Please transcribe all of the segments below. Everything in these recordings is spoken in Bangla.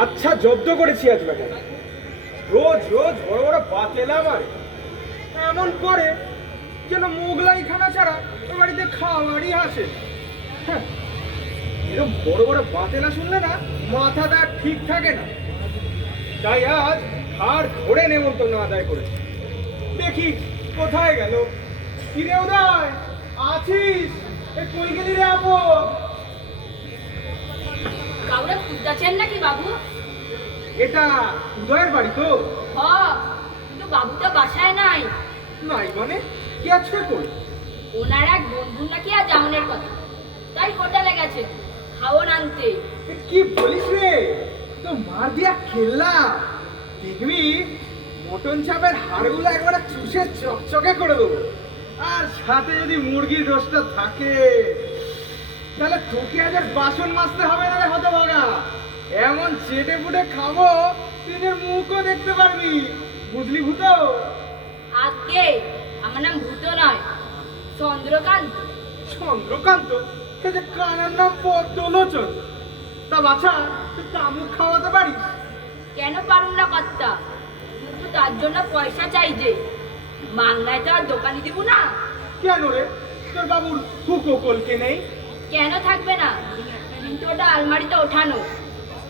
আচ্ছা জব্দ করেছি আজ বেটা। রোজ রোজ বড় বড় বাতেলা মারে, এমন করে যেন মোগলাই খানা ছাড়া ওই বাড়িতে খাওয়ারই আসে। হ্যাঁ, এরকম বড় বড় বাতেলা শুনলে না মাথাটা ঠিক থাকে না। তাই আজ আর ধরে নেমন্তন্ন আদায় করেছে। দেখি কোথায় গেল। কিরে উদয়, আছিস? এ কই গেলি রে আপু? কাউরে খুঁজতেছেন নাকি বাবু? এটা উদয়ের বাড়ি তো? হ, কিন্তু বাবুটা বাসায় নাই। নাই মানে কি আছে কই? ওনার এক বন্ধুর নাকি আর জামনের কথা, তাই হোটেলে গেছে খাওয়ান আনতে। এ কি বলিস রে? তো মার দিয়া খেললা, দেখবি মটন চাপের হাড়গুলো একবারে চুষে চকচকে করে দেবো। আর সাথে যদি মুরগির রোস্টটা থাকে তাহলে তোকে আজ আর বাসন মাজতে হবে না রে হতভাগা। এমন চেটে পুটে খাবো তুই মুখও দেখতে পারবি, বুঝলি ভূত? আগে আমার নাম ভূত নয়, চন্দ্রকান্ত। চন্দ্রকান্ত? এই যে কানার নাম পদ্মলোচন। তা বাছা, তুই তামুক খাওয়াতে পারিস? কেন পারুম না কর্তা, কিন্তু তার জন্য পয়সা চাই যে। বাংলায় তো আর দোকানে দিব না। কেন রে, তোর বাবুর হুকো কলকে নেই? কেন থাকবে না, কিন্তু ওটা আলমারিতে ওঠানো।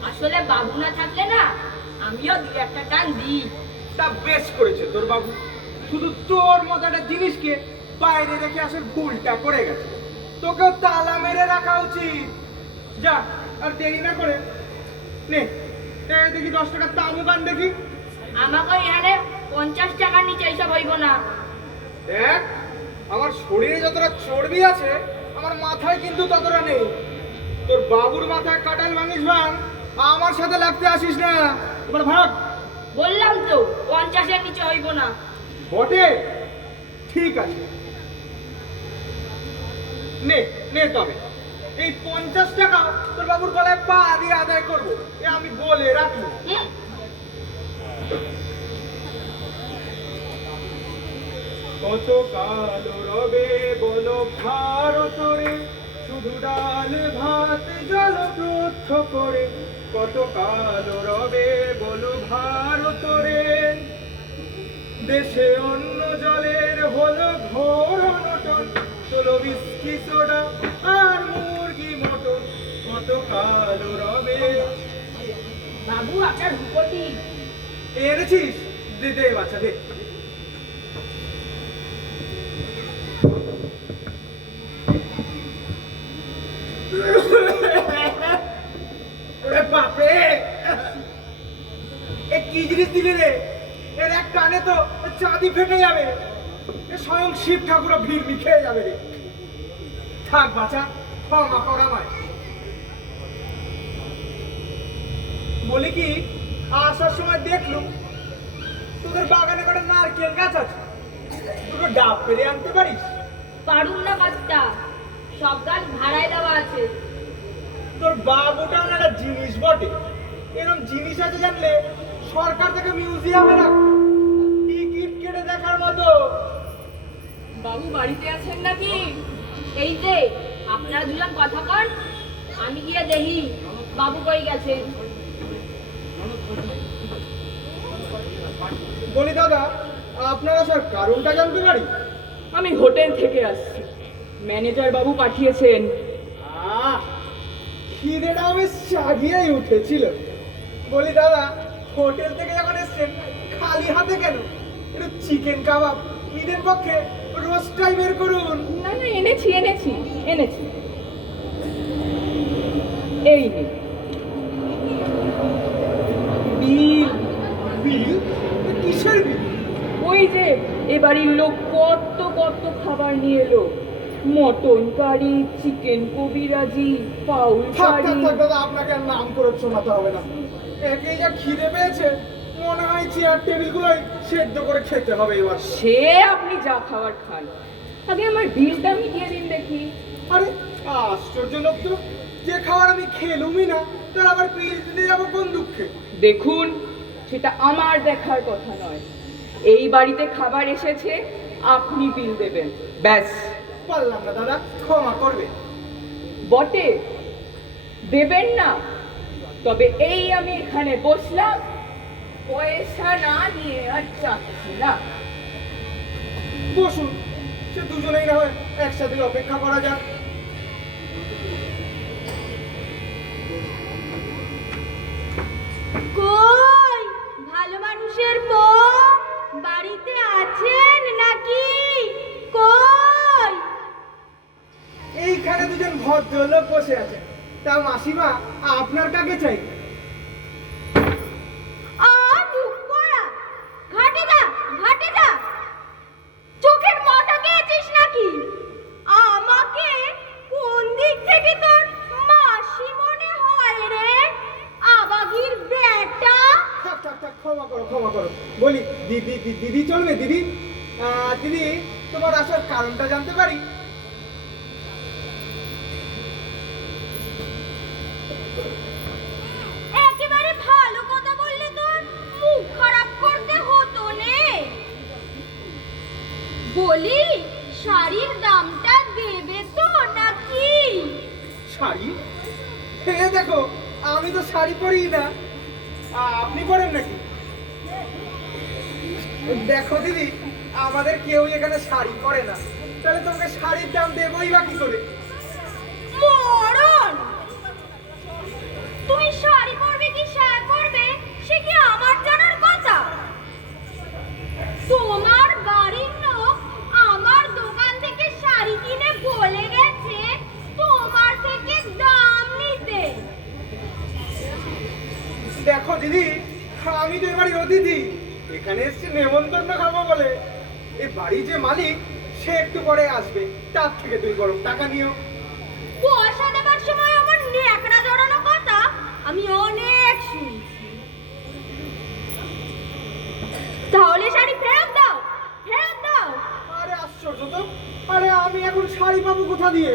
আসলে বাবু না থাকলে না আমিও দু একটা টান দিই। তা বেশ করেছে তোর বাবু, শুধু তোর মতো একটা জিনিসকে বাইরে রেখে আসে ভুলটা করে গেছে। তোকেও তালা মেরে রাখা উচিত। যা, আর দেরি না করে নে, এই দেখি 10 টাকার তামুক আন দেখি। আমাকে এখানে 50 টাকার নিচে এইসব হইব না। দেখ, আমার শরীরে যতটা চর্বি আছে আমার মাথায় কিন্তু ততটা নেই। তোর বাবুর মাথায় কাটাল ভাঙিস ভাঙ, আমার সাথে লাগতে আসিস না। এবার ভাগ। বললাম তো 50-এর নিচে হইব না। বটে, ঠিক আছে, নে নে। তবে এই 50 টাকা তোর বাবুর গলায় পা দিয়ে আদায় করবো, এ আমি বলে রাখি। হুম, কত কালো রবে বলো ভারত রে, শুধু ডাল ভাত জল প্রথ করে। কত কালো রবে বলো ভারত রে, দেশে অন্য জলের হলো ঘোর অনটন। চলো বিস্কি সোডা আর মুরগি মটন। কত কালো রবে। বাবু আপনার রূপতি। এনেছিস? দে দে বাচ্চা দে। ওরে বাপরে, এ কি জিনিস দিলি রে? এর এক টানে তো চাঁদি ফেটে যাবে। এ স্বয়ং শিব ঠাকুরও ভিড় খেয়ে যাবে রে। থাক বাচ্চা, ক্ষমা কর আমায়। বলি কি, আসার সময় দেখলুম তোদের বাগানে কটা নারকেল গাছ আছে, দুটো ডাব পেরে আনতে পারিস? পারুম না কর্তা, সব গাছ ভাড়ায় দেওয়া আছে। তোর বাবুটা না একটা জিনিস বটে। এরকম জিনিস আছে জানলে সরকার থেকে মিউজিয়ামে রাখ, টিকিট কেটে দেখার মতো। বাবু বাড়িতে আছেন নাকি? এই যে আপনারা দুজন কথা কন, আমি গিয়ে দেখি বাবু কই গেছে। বলি দাদা, আপনারা স্যার কারণটা জানতে পারি? আমি হোটেল থেকে আসছি, ম্যানেজার বাবু পাঠিয়েছেন। খিদেটা বেশ জাগিয়েই উঠেছিল। বলি দাদা, হোটেল থেকে যখন এসছেন খালি হাতে কেন? একটু চিকেন কাবাব নিজের পক্ষে রোস্টটাই বের করুন। না না, এনেছি এনেছি এনেছি, এই নে বিল। বিল? কিসের বিল? ওই যে এবাড়ির লোক কত কত খাবার নিয়ে এলো, মটন কারি, চিকেন কবিরাজি, পাউল থাক থাক কারি। থাক দাদা, আপনাকে আর নাম করে শোনাতে হবে না। একেই যা খিদে পেয়েছে, মনে হয় চেয়ার টেবিলগুলোই সেদ্ধ করে খেতে হবে এবার। সে আপনি যা খাবার খান, আগে আমার বিলটা মিটিয়ে দিন দেখি। আরে আশ্চর্য লোক তো, যে খাবার আমি খেলুমই না তার আবার বিল দিতে যাবো কোন দুঃখে? দেখুন, সেটা আমার দেখার কথা নয়। এই বাড়িতে খাবার এসেছে, আপনি বিল দেবেন, ব্যাস। পারলাম না দাদা, ক্ষমা করবে। বটে, দেবেন না? তবে এই আমি এখানে বসলাম, পয়সা না নিয়ে আর যাচ্ছি না। বসুন, সে দুজনেই না হয় একসাথে অপেক্ষা করা যাক। কই ভালো মানুষের বউ বাড়িতে আছেন নাকি? কই? এইখানে দুজন ভদ্রলোক বসে আছে, তা মাসিমা আপনার কাকে চাই? চুপ করা, ঘাটে যা, ঘাটে যা। চোখের মাথা খেয়েছিস নাকি? আমাকে কোন দিক থেকে তোর মাসি মনে হয় রে? আবাগির বেটা। থাক থাক থাক, ক্ষমা করো ক্ষমা করো। বলি দিদি দিদি চলবে? দিদি দিদি, তোমার আসার কারণটা জানতে পারি? একেবারে ভালো কথা বললে তোর মুখ খারাপ করতে হতো নে। বলি শাড়ির দামটা দেবে তো নাকি? শাড়ি? হ্যাঁ দেখো, আমি তো শাড়ি পরি না, আপনি পরেন নাকি? দেখো দিদি, আমাদের কেউ এখানে শাড়ি পরে না, তাহলে তোমাকে শাড়ির দাম দেবই বা কি করে? মরণ! তুমি শাড়ি পরবে কি শাড়ি পরবে সে কি আমার জানার কথা? তোমার বাড়ির লোক আমার দোকান থেকে শাড়ি কিনে বলে গেছে তোমার থেকে দাম নিতে। দেখো দিদি, আমি তো এবারই অতিথি, এখানে এসেছি নেমন্তন্ন খাবো বলে। এই বাড়ির যে মালিক সে একটু পরে আসবে, তার থেকে তুমি বরং টাকা নিও। পয়সা দেবার সময় আমার ন্যাকড়া জড়ানো কথা আমি অনেক শুনছি। তাহলে শাড়ি ফেরত দাও, ফেরত দাও। আরে আশ্চর্য তো, আরে আমি এখন শাড়ি পাবো কোথা দিয়ে?